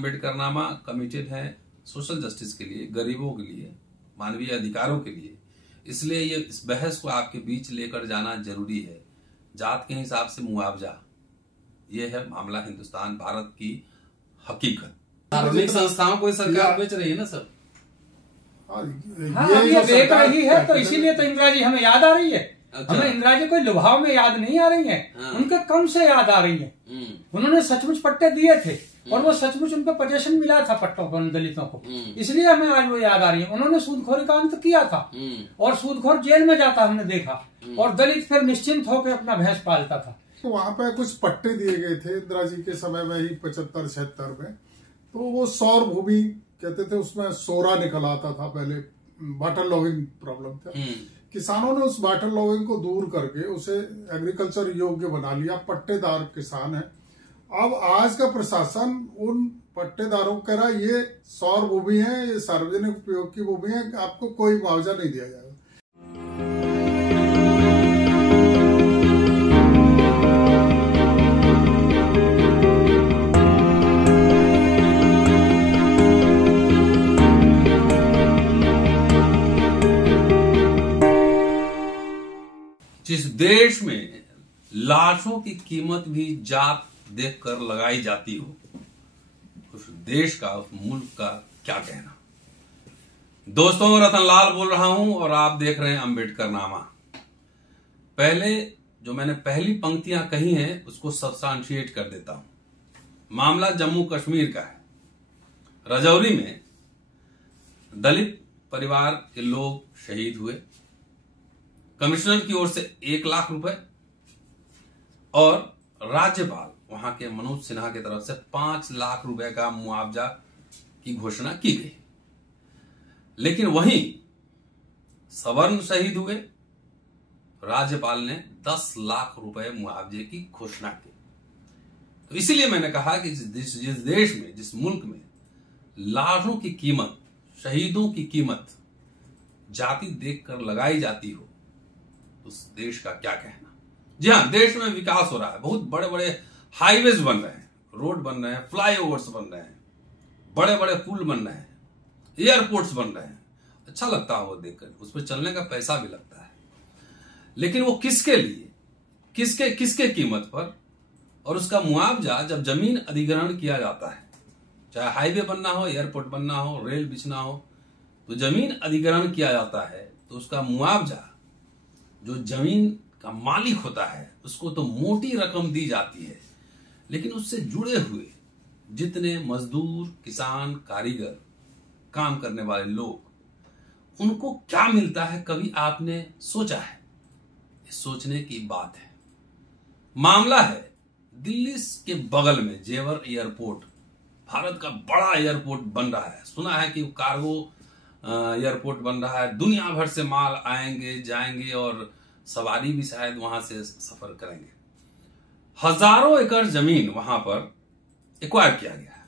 Ambedkarnama committed है social justice के लिए, गरीबों के लिए, मानवीय अधिकारों के लिए। इसलिए ये इस बहस को आपके बीच लेकर जाना जरूरी है। जात के हिसाब से मुआवजा, ये है मामला हिंदुस्तान भारत की हकीकत। धार्मिक संस्थाओं को सरकार बेच रही है ना सर। हाँ, ये बेच रही है, तो इसीलिए तो इंदिरा जी हमें याद आ रही है। अच्छा। हमें इंदिरा जी कोई लुभाव में याद नहीं आ रही है। हाँ। उनके कम से याद आ रही है। उन्होंने सचमुच पट्टे दिए थे और वो सचमुच उनको पोजीशन मिला था पट्टों को, दलितों को, इसलिए हमें आज वो याद आ रही है। उन्होंने सूदखोरी का अंत किया था और सूदखोर जेल में जाता हमने देखा, और दलित फिर निश्चिंत होकर अपना भैंस पालता था। तो वहां पे कुछ पट्टे दिए गए थे इंदिरा जी के समय में ही 75-76 में। तो वो सौर भूमि कहते थे, उसमें सोरा निकल आता था। पहले वाटर लॉगिंग प्रॉब्लम था, किसानों ने उस वाटर लॉगिंग को दूर करके उसे एग्रीकल्चर योग्य बना लिया, पट्टेदार किसान है। अब आज का प्रशासन उन पट्टेदारों को कह रहा है ये सौर भूमि है, ये सार्वजनिक उपयोग की भूमि है, आपको कोई मुआवजा नहीं दिया जाएगा। जिस देश में लाशों की कीमत भी जात देखकर लगाई जाती हो, उस देश का, उस मुल्क का क्या कहना। दोस्तों, रतनलाल बोल रहा हूं और आप देख रहे हैं अम्बेडकरनामा। पहले जो मैंने पहली पंक्तियां कही हैं उसको सब्सटेंशिएट कर देता हूं। मामला जम्मू कश्मीर का है। राजौरी में दलित परिवार के लोग शहीद हुए। कमिश्नर की ओर से 1 लाख रुपए और राज्यपाल वहां के मनोज सिन्हा की तरफ से 5 लाख रुपए का मुआवजा की घोषणा की गई। लेकिन वहीं सवर्ण शहीद हुए, राज्यपाल ने 10 लाख रुपए मुआवजे की घोषणा की। तो इसीलिए मैंने कहा कि जिस देश में, जिस मुल्क में लाशों की कीमत, शहीदों की कीमत जाति देखकर लगाई जाती हो, उस देश का क्या कहना। जी हां, देश में विकास हो रहा है, बहुत बड़े बड़े हाईवेज बन रहे हैं, रोड बन रहे हैं, फ्लाईओवर्स बन रहे हैं, बड़े बड़े पुल बन रहे हैं, एयरपोर्ट्स बन रहे हैं। अच्छा लगता है वो देखकर, उस पर चलने का पैसा भी लगता है। लेकिन वो किसके लिए, किसके कीमत पर, और उसका मुआवजा जब जमीन अधिग्रहण किया जाता है, चाहे हाईवे बनना हो, एयरपोर्ट बनना हो, रेल बिछना हो, तो जमीन अधिग्रहण किया जाता है तो उसका मुआवजा जो जमीन का मालिक होता है उसको तो मोटी रकम दी जाती है, लेकिन उससे जुड़े हुए जितने मजदूर, किसान, कारीगर, काम करने वाले लोग, उनको क्या मिलता है, कभी आपने सोचा है? सोचने की बात है। मामला है दिल्ली के बगल में जेवर एयरपोर्ट, भारत का बड़ा एयरपोर्ट बन रहा है। सुना है कि कार्गो एयरपोर्ट बन रहा है, दुनिया भर से माल आएंगे जाएंगे और सवारी भी शायद वहां से सफर करेंगे। हजारों एकड़ जमीन वहां पर एक्वायर किया गया है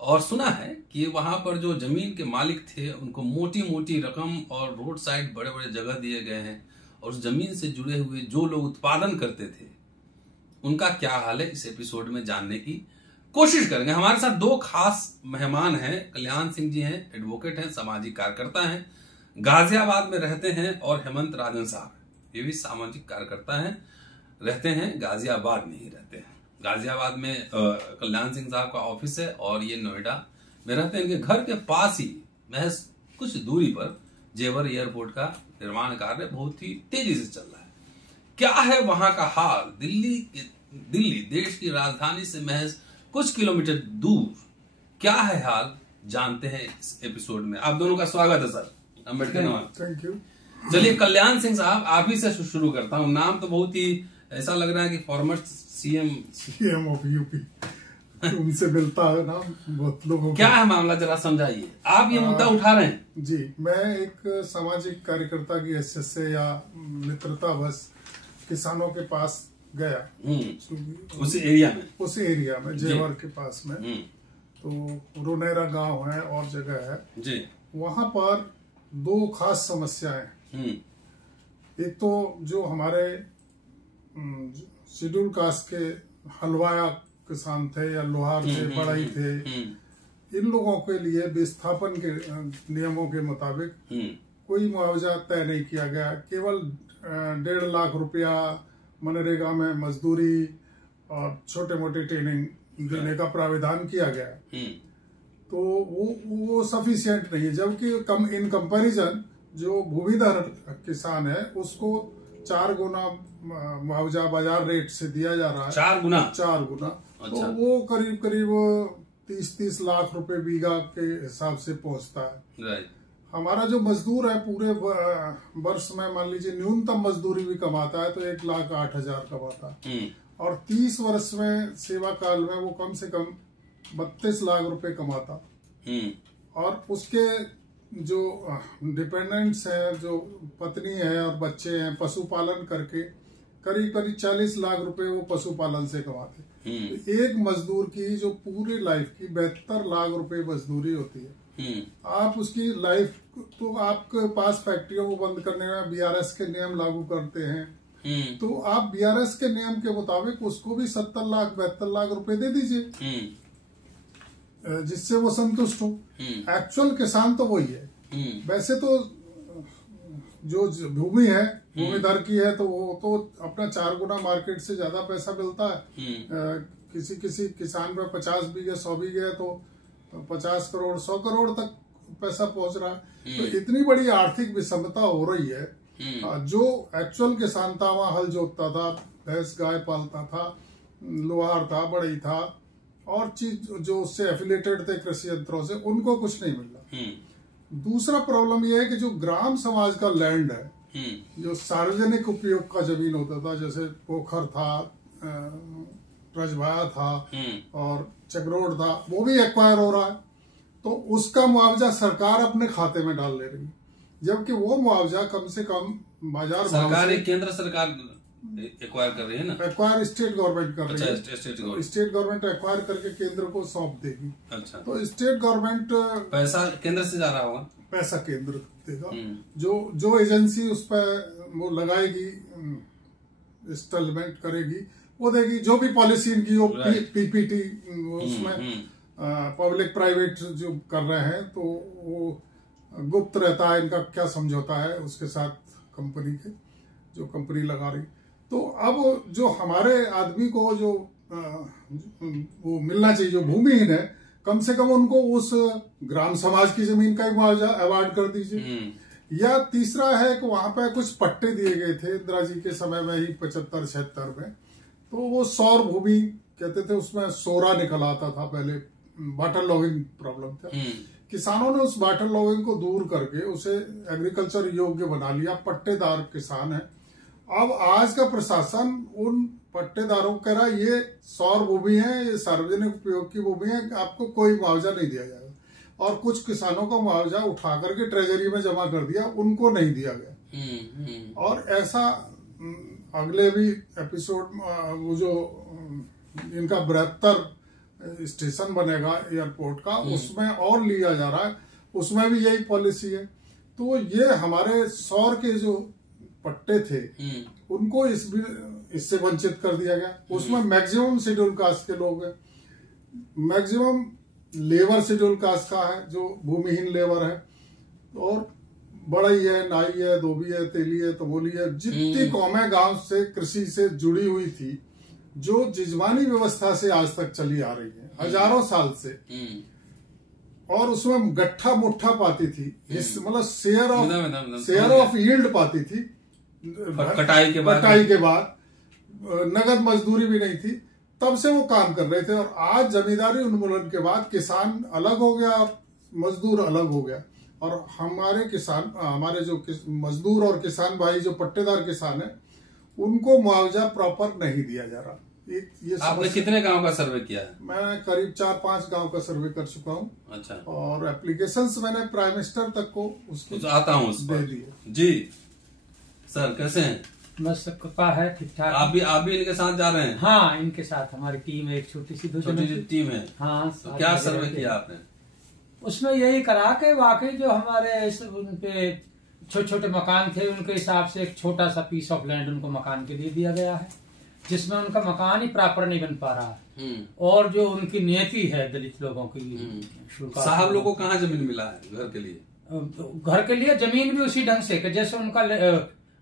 और सुना है कि वहां पर जो जमीन के मालिक थे उनको मोटी मोटी रकम और रोड साइड बड़े बड़े जगह दिए गए हैं, और उस जमीन से जुड़े हुए जो लोग उत्पादन करते थे उनका क्या हाल है, इस एपिसोड में जानने की कोशिश करेंगे। हमारे साथ 2 खास मेहमान हैं। कल्याण सिंह जी हैं, एडवोकेट हैं, सामाजिक कार्यकर्ता हैं, गाजियाबाद में रहते हैं, और हेमंत राजन साहब, ये भी सामाजिक कार्यकर्ता हैं, रहते हैं गाजियाबाद में ही रहते हैं। गाजियाबाद में कल्याण सिंह साहब का ऑफिस है और ये नोएडा में रहते हैं। इनके घर के पास ही महज कुछ दूरी पर जेवर एयरपोर्ट का निर्माण कार्य बहुत ही तेजी से चल रहा है। क्या है वहां का हाल? दिल्ली देश की राजधानी से महज कुछ किलोमीटर दूर क्या है हाल, जानते हैं इस एपिसोड में। आप दोनों का स्वागत है सर अम्बेडकरनामा। Thank you. चलिए कल्याण सिंह साहब, आप ही से शुरू करता हूं। नाम तो बहुत ही ऐसा लग रहा है कि फॉर्मर सीएम ऑफ यूपी उनसे मिलता है ना बहुत लोगों। क्या है मामला, जरा समझाइए। आप ये मुद्दा उठा रहे हैं। जी, मैं एक सामाजिक कार्यकर्ता की हैसियत से या मित्रतावश किसानों के पास गया, उसी एरिया में जेवर के पास में। तो रोनेरा गांव है और जगह है जी। वहां पर 2 खास समस्याएं। एक तो जो हमारे शेड्यूल कास्ट के हलवाया किसान थे या लोहार थे, बढ़ई थे, इन लोगों के लिए विस्थापन के नियमों के मुताबिक कोई मुआवजा तय नहीं किया गया। केवल 1.5 लाख रुपया मनरेगा में मजदूरी और छोटे मोटे ट्रेनिंग देने का प्राविधान किया गया। तो वो सफिशिएंट नहीं है, जबकि इन कंपैरिजन जो भूमिधर किसान है उसको 4 गुना मुआवजा बाजार रेट से दिया जा रहा है। 4 गुना? 4 गुना। अच्छा। तो वो करीब 30 लाख रुपए बीघा के हिसाब से पहुंचता है। राइट। हमारा जो मजदूर है पूरे वर्ष में मान लीजिए न्यूनतम मजदूरी भी कमाता है तो 1,08,000 कमाता है, और 30 वर्ष में सेवा काल में वो कम से कम 32 लाख रुपए कमाता। और उसके जो डिपेंडेंट्स हैं, जो पत्नी है और बच्चे हैं, पशुपालन करके करीब 40 लाख रुपए वो पशुपालन से कमाते। तो एक मजदूर की जो पूरी लाइफ की 72 लाख रुपए मजदूरी होती है। आप उसकी लाइफ, तो आपके पास फैक्ट्रियों को बंद करने में बीआरएस के नियम लागू करते हैं, तो आप बीआरएस के नियम के मुताबिक उसको भी 70 लाख 72 लाख रुपए दे दीजिए, जिससे वो संतुष्ट हो। एक्चुअल किसान तो वही है। वैसे तो जो भूमि है, भूमिधर की है, तो वो तो अपना 4 गुना मार्केट से ज्यादा पैसा मिलता है। किसी किसान में 50 बीघे 100 बीघे है तो 50 करोड़ 100 करोड़ तक पैसा पहुंच रहा है। तो इतनी बड़ी आर्थिक विषमता हो रही है। जो एक्चुअल किसान था वहां हल जोतता था, भैंस गाय पालता था, लोहार था, बढ़ई था, और चीज जो उससे एफिलेटेड थे कृषि यंत्रों से, उनको कुछ नहीं मिल रहा। दूसरा प्रॉब्लम यह है कि जो ग्राम समाज का लैंड है, जो सार्वजनिक उपयोग का जमीन होता था, जैसे पोखर था, रजवाया था और चकरोड था, वो भी एक्वायर हो रहा है। तो उसका मुआवजा सरकार अपने खाते में डाल ले रही है, जबकि वो मुआवजा कम से कम बाजार सरकार, केंद्र सरकार एक्वायर कर रही है ना? एक्वायर स्टेट गवर्नमेंट कर रही है। स्टेट गवर्नमेंट एक्वायर करके केंद्र को सौंप देगी। अच्छा। तो स्टेट गवर्नमेंट पैसा केंद्र से जा रहा होगा, पैसा केंद्र देगा। जो एजेंसी उस पर वो लगाएगी, इंस्टॉलमेंट करेगी, वो देगी। जो भी पॉलिसी इनकी हो, पीपीटी, उसमें पब्लिक प्राइवेट जो कर रहे हैं, तो वो गुप्त रहता है इनका क्या समझौता है उसके साथ कंपनी के, जो कंपनी लगा रही। तो अब जो हमारे आदमी को जो वो मिलना चाहिए, जो भूमिहीन है, कम से कम उनको उस ग्राम समाज की जमीन का ही मुआवजा अवार्ड कर दीजिए। या तीसरा है कि वहां पे कुछ पट्टे दिए गए थे इंदिरा जी के समय में ही 75-76 में, तो वो सौर भूमि कहते थे, उसमें सोरा निकल आता था पहले, वाटर लॉगिंग प्रॉब्लम था। किसानों ने उस वाटर लॉगिंग को दूर करके उसे एग्रीकल्चर योग्य बना लिया, पट्टेदार किसान है। अब आज का प्रशासन उन पट्टेदारों को कह रहा है ये सौर भूमि है, ये सार्वजनिक उपयोग की भूमि है, आपको कोई मुआवजा नहीं दिया जाएगा। और कुछ किसानों का मुआवजा उठा करके ट्रेजरी में जमा कर दिया, उनको नहीं दिया गया। और ऐसा अगले भी एपिसोड, वो जो इनका 72 स्टेशन बनेगा एयरपोर्ट का, उसमें और लिया जा रहा है, उसमें भी यही पॉलिसी है। तो ये हमारे सौर के जो पट्टे थे उनको इससे वंचित कर दिया गया। उसमें मैक्सिमम शेड्यूल कास्ट के लोग हैं, मैक्सिमम लेबर शेड्यूल कास्ट का है, जो भूमिहीन लेबर है, और बढ़ई है, नाई है, धोबी है, तेली है, तमोली है, जितनी कौमें गांव से कृषि से जुड़ी हुई थी, जो जिजमानी व्यवस्था से आज तक चली आ रही है हजारों साल से, और उसमें गट्ठा मुट्ठा पाती थी, मतलब शेयर ऑफ यील्ड पाती थी कटाई के बाद, नगद मजदूरी भी नहीं थी, तब से वो काम कर रहे थे। और आज जमींदारी उन्मूलन के बाद किसान अलग हो गया और मजदूर अलग हो गया, और हमारे किसान, हमारे जो मजदूर और किसान भाई जो पट्टेदार किसान है, उनको मुआवजा प्रॉपर नहीं दिया जा रहा। ये आपने कितने गांव का सर्वे किया है? मैं करीब 4-5 गांव का सर्वे कर चुका हूँ। अच्छा। और एप्लीकेशंस मैंने प्राइम मिनिस्टर तक को उसकी आता हूँ दे दिए। जी सर, कैसे हैं? बस कृपा है, ठीक ठाक। आप भी इनके साथ जा रहे हैं? हाँ, इनके साथ हमारी टीम है, एक छोटी सी टीम है। हाँ। तो क्या सर्वे किया आपने? उसमें यही करा के वाकई जो हमारे उनके छोटे छोटे मकान थे, उनके हिसाब से एक छोटा सा पीस ऑफ लैंड उनको मकान के लिए दिया गया है। जिसमें उनका मकान ही प्रॉपर नहीं बन पा रहा है। और जो उनकी नियति है दलित लोगों की। साहब लोगों को कहाँ जमीन मिला है घर के लिए? घर के लिए जमीन भी उसी ढंग से कि जैसे उनका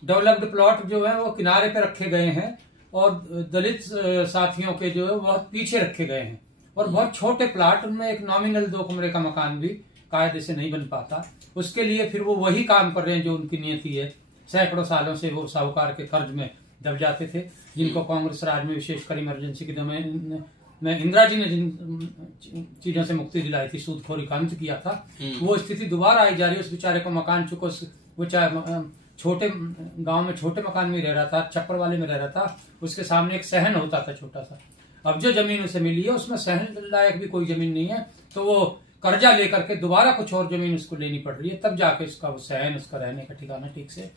डेवलप्ड प्लॉट जो है वो किनारे पे रखे गए हैं और दलित साथियों के जो है बहुत पीछे रखे गए हैं और बहुत छोटे प्लाट, उनमें एक नॉमिनल 2 कमरे का मकान भी कायदे से नहीं बन पाता। उसके लिए फिर वो वही काम कर रहे हैं जो उनकी नियति है। सैकड़ों सालों से वो साहूकार के कर्ज में दब जाते थे, जिनको कांग्रेस राज में विशेषकर इमरजेंसी के दौरान में इंदिरा जी ने जिन चीजों से मुक्ति दिलाई थी, सूदखोरी का अंत किया था, वो स्थिति दोबारा आई जा रही है। उस बेचारे को मकान चुको, वो चाहे छोटे गांव में छोटे मकान में रह रहा था, छप्पर वाले में रह रहा था, उसके सामने एक सहन होता था छोटा सा। अब जो जमीन उसे मिली है उसमें सहन लायक भी कोई जमीन नहीं है, तो वो कर्जा लेकर के दोबारा कुछ और जमीन उसको लेनी पड़ रही है, तब जाके उसका वो सहन, उसका रहने का ठिकाना ठीक से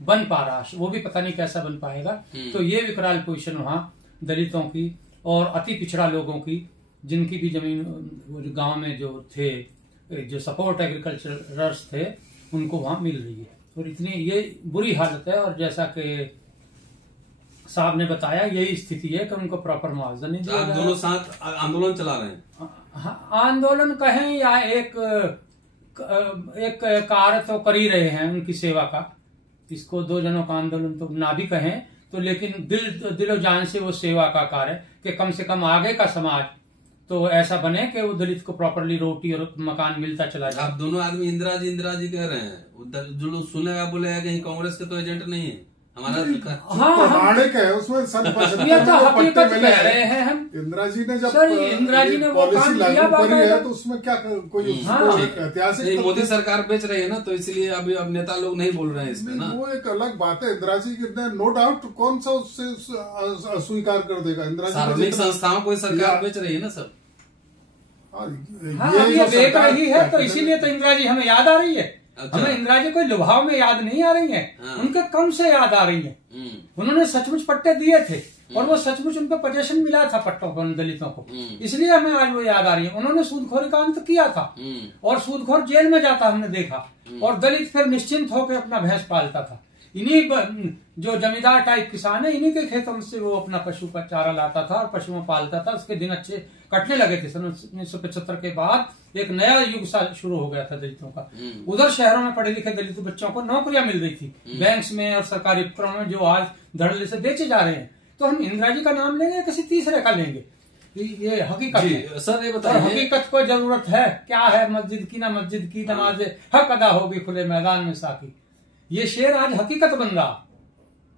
बन पा रहा है। वो भी पता नहीं कैसा बन पाएगा। तो ये विकराल पोजीशन वहां दलितों की और अति पिछड़ा लोगों की, जिनकी भी जमीन वो जो गांव में जो थे, जो सपोर्ट एग्रीकल्चरर्स थे, उनको वहां मिल रही है। और इतनी ये बुरी हालत है। और जैसा कि साहब ने बताया यही स्थिति है कि उनको प्रॉपर मुआवजा नहीं दिया। आप दोनों साथ आंदोलन चला रहे हैं? आंदोलन कहें या एक कार्य तो कर ही रहे हैं उनकी सेवा का। इसको 2 जनों का आंदोलन तो ना भी कहें तो, लेकिन दिलो जान से वो सेवा का कार्य कि कम से कम आगे का समाज तो ऐसा बने कि वो दलित को प्रॉपरली रोटी और मकान मिलता चला जाए। आप दोनों आदमी इंदिरा जी कह रहे हैं, उधर जो लोग सुनेगा बोलेगा कहीं कांग्रेस के तो एजेंट नहीं है हमारा। प्रामाणिक है उसमें ये तो हकीकत कह रहे हैं हम। इंदिरा जी ने जब इंदिरा जी ने वो पॉलिसी लागू करी है तो उसमें क्या कोई ऐतिहासिक मोदी सरकार बेच रही है ना, तो इसलिए अभी अब नेता लोग नहीं बोल रहे हैं इसमें ना। वो एक अलग बात है। इंदिरा जी ने नो डाउट कौन सा उससे अस्वीकार कर देगा। इंदिरा जी सार्वजनिक संस्थाओं को सरकार बेच रही है ना सब। ये बेच रही है तो इसीलिए तो इंदिरा जी हमें याद आ रही है। हमें इंदिरा जी कोई लुभाव में याद नहीं आ रही है, उनके कम से याद आ रही है। उन्होंने सचमुच पट्टे दिए थे और वो सचमुच उनको पोजीशन मिला था पट्टों को, दलितों को, इसलिए हमें आज वो याद आ रही है। उन्होंने सूदखोरी का अंत किया था और सूदखोर जेल में जाता हमने देखा, और दलित फिर निश्चिंत होकर अपना भैंस पालता था। इन्हीं जो जमींदार टाइप किसान है, इन्हीं के खेतों से वो अपना पशु का चारा लाता था और पशुओं पालता था। उसके दिन अच्छे कटने लगे थे। सन 1975 के बाद एक नया युग शुरू हो गया था दलितों का। उधर शहरों में पढ़े लिखे दलित बच्चों को नौकरियां मिल रही थी बैंक्स में और सरकारी उपक्रमों में, जो आज धड़ल्ले से बेचे जा रहे हैं। तो हम इंदिरा जी का नाम लेंगे, किसी तीसरे का लेंगे? ये हकीकत है सर। ये बताइए, हकीकत को जरूरत है क्या है? मस्जिद की ना मस्जिद की नमाज हक अदा होगी खुले मैदान में साकी। ये शेर आज हकीकत बन रहा।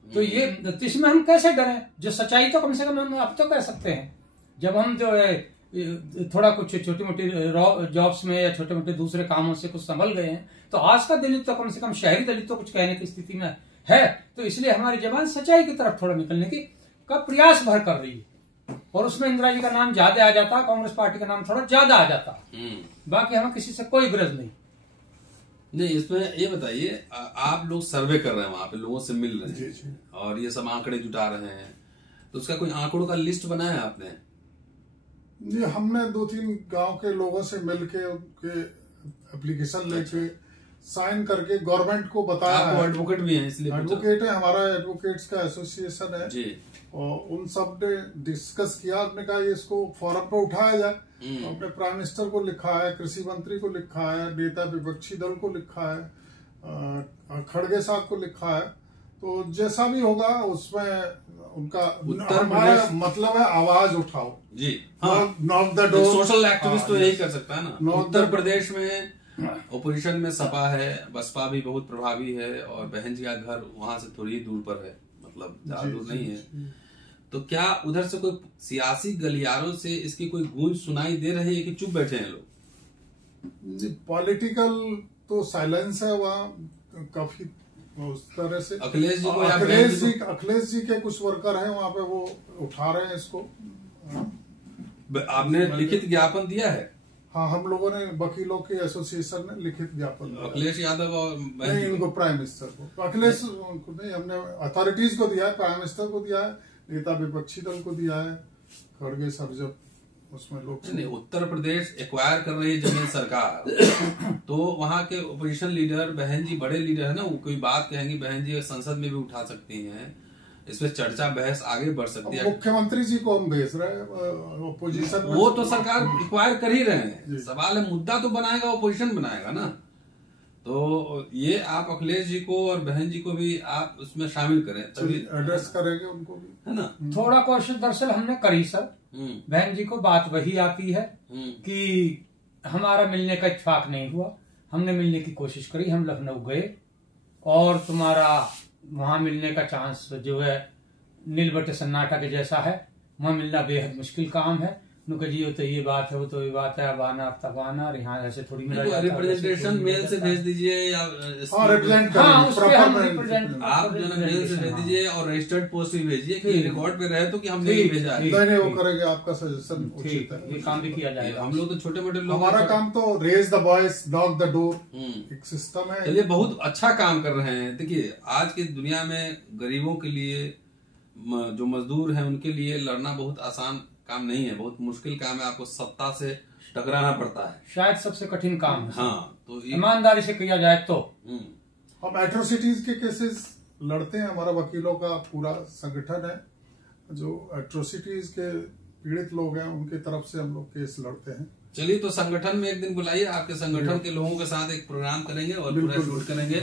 तो ये इसमें हम कैसे डरें? जो सच्चाई तो कम से कम हम अब तो कह सकते हैं। जब हम जो है थोड़ा कुछ छोटी मोटी जॉब्स में या छोटे मोटे दूसरे कामों से कुछ संभल गए हैं, तो आज का दलित तो कम से कम शहरी दलित तो कुछ कहने की स्थिति में है। तो इसलिए हमारी जबान सच्चाई की तरफ थोड़ा निकलने की का प्रयास भर कर रही है। और उसमें इंदिरा जी का नाम ज्यादा आ जाता, कांग्रेस पार्टी का नाम थोड़ा ज्यादा आ जाता। बाकी हमें किसी से कोई गरज नहीं। इसमें ये बताइए, आप लोग सर्वे कर रहे हैं, वहां पे लोगों से मिल रहे हैं और ये सब आंकड़े जुटा रहे हैं, तो उसका कोई आंकड़ों का लिस्ट बनाया है आपने? जी, हमने 2-3 गांव के लोगों से मिलके उनके एप्लीकेशन लेके साइन करके गवर्नमेंट को बताया। आपको एडवोकेट भी है इसलिए? एडवोकेट है, हमारा एडवोकेट्स का एसोसिएशन है जी। और उन सब ने डिस्कस किया। हमने कहा इसको फोरम पे उठाया जाए। अपने प्राइम मिनिस्टर को लिखा है, कृषि मंत्री को लिखा है, नेता विपक्षी दल को लिखा है, खड़गे साहब को लिखा है। तो जैसा भी होगा उसमें उनका हमारा मतलब है आवाज उठाओ जी। Knock the door. Social activist तो यही कर सकता है ना। उत्तर प्रदेश में ओपोजिशन में सपा है, बसपा भी बहुत प्रभावी है और बहन जी का घर वहां से थोड़ी दूर पर है, मतलब ज्यादा दूर नहीं है। तो क्या उधर से कोई सियासी गलियारों से इसकी कोई गूंज सुनाई दे रही है कि चुप बैठे हैं लोग? पॉलिटिकल तो साइलेंस है वहाँ काफी उस तरह से। अखिलेश जी को अखिलेश जी के कुछ वर्कर हैं वहाँ पे, वो उठा रहे हैं इसको। आपने लिखित ज्ञापन दिया है? हाँ, हम लोगों ने वकीलों के एसोसिएशन ने लिखित ज्ञापन दिया। अखिलेश यादव और नहीं, इनको प्राइम मिनिस्टर को। अखिलेश को नहीं, हमने अथॉरिटीज को दिया है, प्राइम मिनिस्टर को दिया है, नेता विपक्षी दल को दिया है, खड़गे सब जब उसमें लोग। नहीं, उत्तर प्रदेश एक्वायर कर रही है जमीन सरकार तो वहाँ के ओपोजिशन लीडर, बहन जी बड़े लीडर है ना, वो कोई बात कहेंगी, बहन जी संसद में भी उठा सकती हैं। इस पे चर्चा बहस आगे बढ़ सकती है। मुख्यमंत्री जी को हम भेज रहे हैं ओपोजिशन, वो तो सरकार रिक्वायर कर ही रहे हैं। सवाल है मुद्दा तो बनाएगा ओपोजिशन बनाएगा ना, तो ये आप अखिलेश जी को और बहन जी को भी आप उसमें शामिल करें, तभी एड्रेस करेंगे उनको भी, है ना। थोड़ा कोशिश दरअसल हमने करी सर, बहन जी को बात वही आती है कि हमारा मिलने का इत्तेफाक नहीं हुआ, हमने मिलने की कोशिश करी, हम लखनऊ गए और तुम्हारा वहां मिलने का चांस जो है नीलबटे सन्नाटा के जैसा है, वहां मिलना बेहद मुश्किल काम है। उनके जी तो ये बात है, वो तो ये बात है, अब आना अब तब आना, और यहाँ ऐसे थोड़ी मिला जाता है। रिप्रेजेंटेशन मेल से भेज दीजिए या रिप्रेजेंट आप जो है मेल से भेज दीजिए और रजिस्टर्ड पोस्ट भी भेजिए कि रिकॉर्ड पे रहे तो कि हमने भेजा है। नहीं वो करेंगे, आपका सजेशन उचित है, ये काम भी किया जाएगा। हम लोग तो छोटे मोटे लोग, हमारा काम तो raise the voice knock the door, एक सिस्टम है। चलिए बहुत अच्छा काम कर रहे हैं। देखिए आज की दुनिया में गरीबों के लिए, जो मजदूर हैं उनके लिए लड़ना बहुत आसान काम नहीं है, बहुत मुश्किल काम है। आपको सत्ता से टकराना पड़ता है, शायद सबसे कठिन काम है। हाँ, तो ईमानदारी से किया जाए तो। हम एट्रोसिटीज के केसेस लड़ते हैं, हमारा वकीलों का पूरा संगठन है, जो एट्रोसिटीज के पीड़ित लोग हैं उनके तरफ से हम लोग केस लड़ते हैं। चलिए तो संगठन में एक दिन बुलाइए, आपके संगठन के लोगों के साथ एक प्रोग्राम करेंगे और पूरा शूट करेंगे।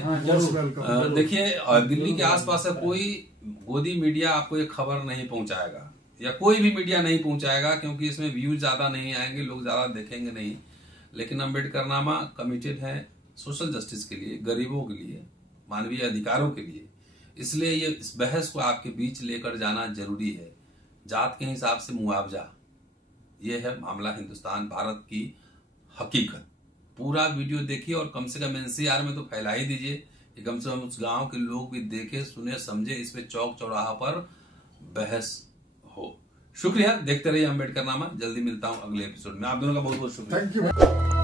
देखिए दिल्ली के आसपास से कोई गोदी मीडिया आपको ये खबर नहीं पहुंचाएगा, या कोई भी मीडिया नहीं पहुंचाएगा, क्योंकि इसमें व्यूज ज्यादा नहीं आएंगे, लोग ज्यादा देखेंगे नहीं। लेकिन अम्बेडकरनामा कमिटेड है सोशल जस्टिस के लिए, गरीबों के लिए, मानवीय अधिकारों के लिए, इसलिए ये इस बहस को आपके बीच लेकर जाना जरूरी है। जात के हिसाब से मुआवजा, ये है मामला हिंदुस्तान भारत की हकीकत। पूरा वीडियो देखिए और कम से कम एनसीआर में तो फैला ही दीजिए कि कम से कम उस गांव के लोग भी देखे, सुने, समझे, इस पे चौक चौराहा पर बहस हो। शुक्रिया, देखते रहिए अम्बेडकरनामा। जल्दी मिलता हूं अगले एपिसोड में। आप दोनों का बहुत बहुत शुक्रिया। Thank you.